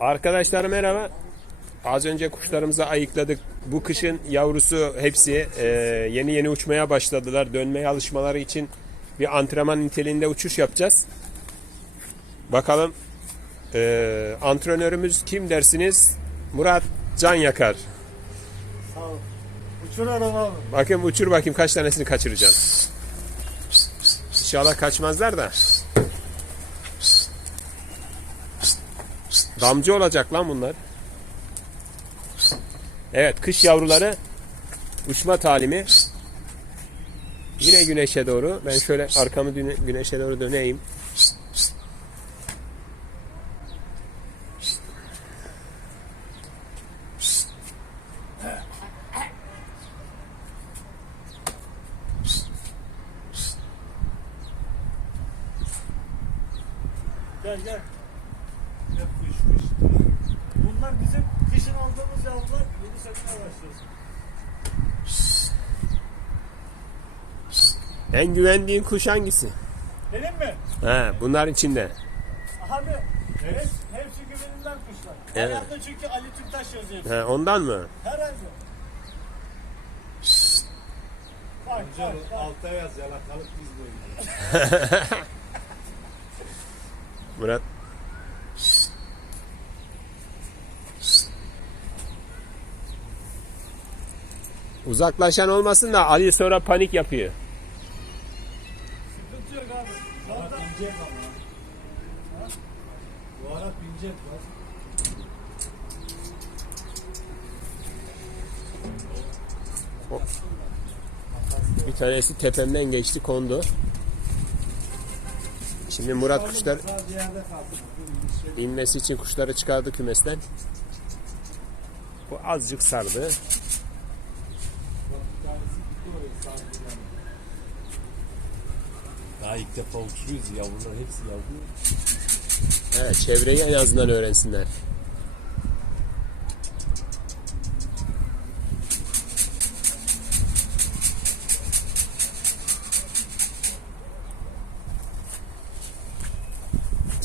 Arkadaşlar merhaba. Az önce kuşlarımızı ayıkladık. Bu kışın yavrusu hepsi e, yeni yeni uçmaya başladılar. Dönmeye alışmaları için bir antrenman niteliğinde uçuş yapacağız. Bakalım e, antrenörümüz kim dersiniz? Murat Can Yakar. Sağ ol. Uçurarım abi. Bakın uçur bakayım kaç tanesini kaçıracaksın. İnşallah kaçmazlar da. Damcı olacak lan bunlar. Evet kış yavruları uçma talimi. Yine güneşe doğru. Ben şöyle arkamı güneşe doğru döneyim. Gel gel. Bunlar bizim kışın aldığımız yavrular. Yeni sezona başlıyoruz. En güvendiğin kuş hangisi? Benim mi? He, bunların içinde. Abi hepsi, hepsi güvenilen kuşlar. Evet. Ayakta çünkü Ali Tüptaş yazıyor. He, ondan mı? Herhalde. Bak bak bak. Alta yaz yalakalık biz böyle. Murat. Uzaklaşan olmasın da Ali sonra panik yapıyor. Bir tanesi tepemden geçti kondu. Şimdi Murat kuşlar inmesi için kuşları çıkardı kümesten. Bu azıcık sardı. Daha ilk defa uçuyoruz yavrular hepsi yavru. Evet, çevreyi en azından öğrensinler.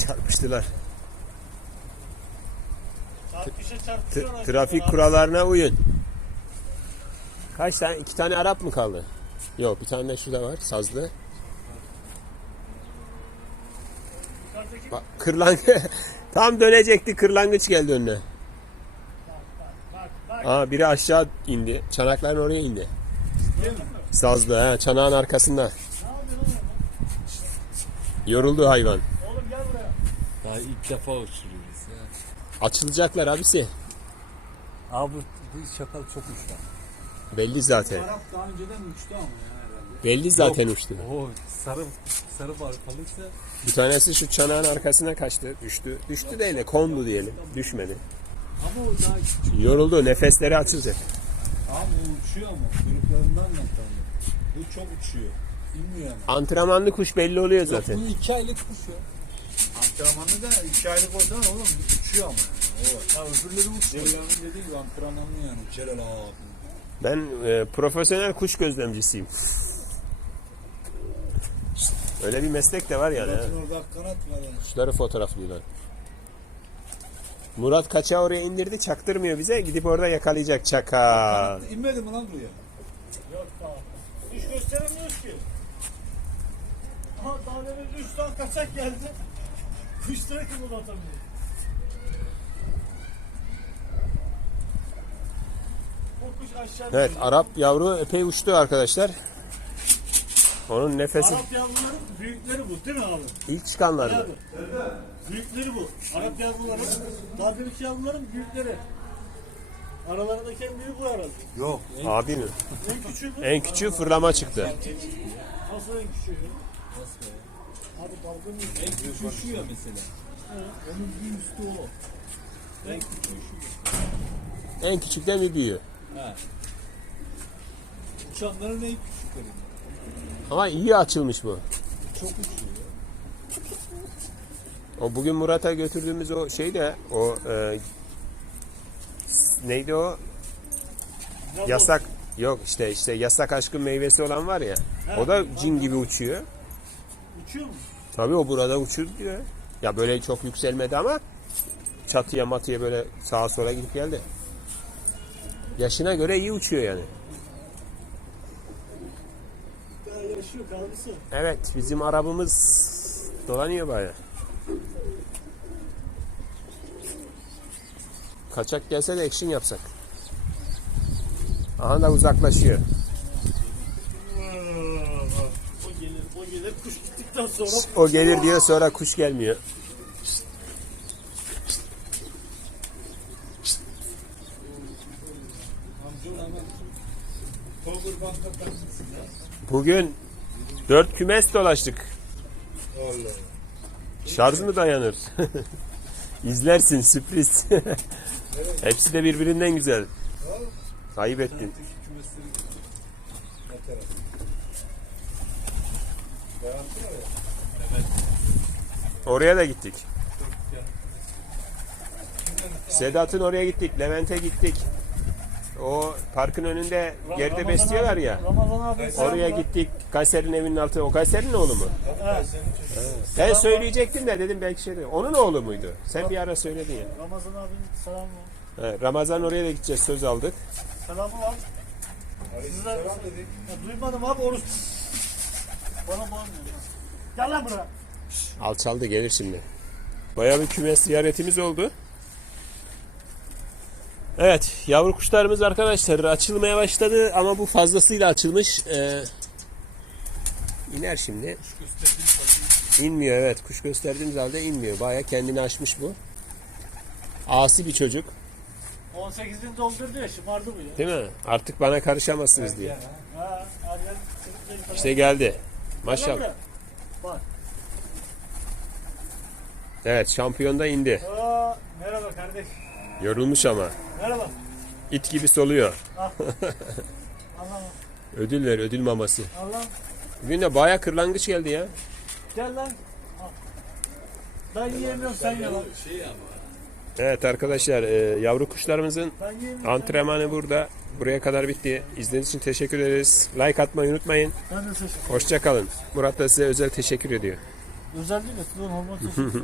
Çarpıştılar. Çarpışa T- çarpışıyorlar. trafik kurallarına uyun. Kaç tane? iki tane Arap mı kaldı? Yok, bir tane de şurada var, sazlı. Bak, kırlang tam dönecekti, kırlangıç geldi önüne. Aa, biri aşağı indi. Çanakların oraya indi. Sazlı, ha, çanağın arkasında. Yoruldu hayvan. Oğlum gel buraya. Daha ilk defa uçuruyoruz ya. Açılacaklar abisi. Abi bu şakal çok uçtu. Belli zaten. Arap daha önceden uçtu ama ya herhalde. Belli zaten uçtu. Oo sarı sarı barkalıysa Bir tanesi şu çanağın arkasına kaçtı, düştü. Düştü değil de kondu diyelim. Düşmedi. ama o daha küçük. Yoruldu, nefesleri açılacak. Ama o uçuyor ama kuyruklarından da tanıyor. Bu çok uçuyor. Bilmiyor ama. Antrenmanlı kuş belli oluyor Yok, zaten. bu iki aylık kuş ya. Antrenmanı da iki aylık olsa oğlum uçuyor ama. O var. Ya öbürleri uçuyor. Ceylan'ın dediği gibi antrenmanlı yani. Celal abi. Ben e, profesyonel kuş gözlemcisiyim. Öyle bir meslek de var yani. ha. Orada kanat var yani. Kuşları fotoğraflıyorlar. Murat kaça oraya indirdi çaktırmıyor bize. Gidip orada yakalayacak çakal. İnmedi mi lan buraya? Yok daha. Kuş gösteremiyoruz ki. Aha daha demin 3 tane kaçak geldi. Kuşları kımıldatamıyor. O kuş aşağıda. Evet Arap yavru epey uçtu arkadaşlar. Onun nefesi Arap yavruların büyükleri bu değil mi abi? ilk çıkanlardı. Abi. Büyükleri bu. Arap yavruların, daha deminki yavruların büyükleri. Aralarındaki en büyük bu herhalde. Yok. Abi mi? En küçüğü bu. En küçüğü fırlama çıktı. Nasıl en küçüğü? Abi dalga mı? En küçüğü şu ya mesela. Onun bir üstü o. En küçüğü şu. En küçükten bir büyüğü. Ha. Uçanların en küçükleri. Ama iyi açılmış bu. Çok uçuyor. O bugün Murat'a götürdüğümüz o şey de o e, neydi o? Yasak yok işte işte yasak aşkın meyvesi olan var ya. O da cin gibi uçuyor. Uçuyor mu? Tabii o burada uçuyor diyor. Ya böyle çok yükselmedi ama çatıya matıya böyle sağa sola gidip geldi. Yaşına göre iyi uçuyor yani. Daha yaşıyor kalbisi. Evet bizim arabamız dolanıyor baya. Kaçak gelse de action yapsak. Aha da uzaklaşıyor. O gelir, o gelir. Kuş gittikten sonra O gelir diyor sonra kuş gelmiyor. Bugün dört kümes dolaştık. Allah. Şarj mı dayanır? İzlersin sürpriz. Hepsi de birbirinden güzel. Ayıp ettin. Oraya da gittik. Sedat'ın oraya gittik. Levent'e gittik. O parkın önünde geride Ramazan besliyorlar abi- ya. Ramazan abi Oraya gittik. Kayser'in evinin altı. O Kayser'in oğlu mu? Evet. Ben söyleyecektim de dedim belki şey değil. Onun oğlu muydu? Sen bir ara söyledin ya. Ramazan abinin selamı var. He, Ramazan oraya da gideceğiz söz aldık. Selamı var. Dedik. Ya, duymadım abi oruç. Bana bağırmıyor. Gel lan buraya. Alçaldı gelir şimdi. Bayağı bir kümes ziyaretimiz oldu. Evet yavru kuşlarımız arkadaşlar açılmaya başladı ama bu fazlasıyla açılmış. Ee, iner şimdi. İnmiyor evet kuş gösterdiğimiz halde inmiyor. Bayağı kendini aşmış bu. Asi bir çocuk 18'ini doldurdu ya şımardı bu ya. değil mi? Artık bana karışamazsınız diye. Ha, Ergen çocukları falan. İşte geldi. Gel Maşallah. Bak. Evet şampiyon da indi. Aa, merhaba kardeş. Yorulmuş ama. Merhaba. İt gibi soluyor. Allah'ım. Ödül ver ödül maması. Allah'ım. Bugün de bayağı kırlangıç geldi ya. Gel lan. Al. Ben yiyemiyorum sen ye lan. Şey ama. Evet arkadaşlar e, yavru kuşlarımızın antrenmanı burada. Buraya kadar bitti. İzlediğiniz için teşekkür ederiz. Like atmayı unutmayın. Ben de teşekkür Hoşça kalın. Murat da size özel teşekkür ediyor. Özel değil de sizin olmak için.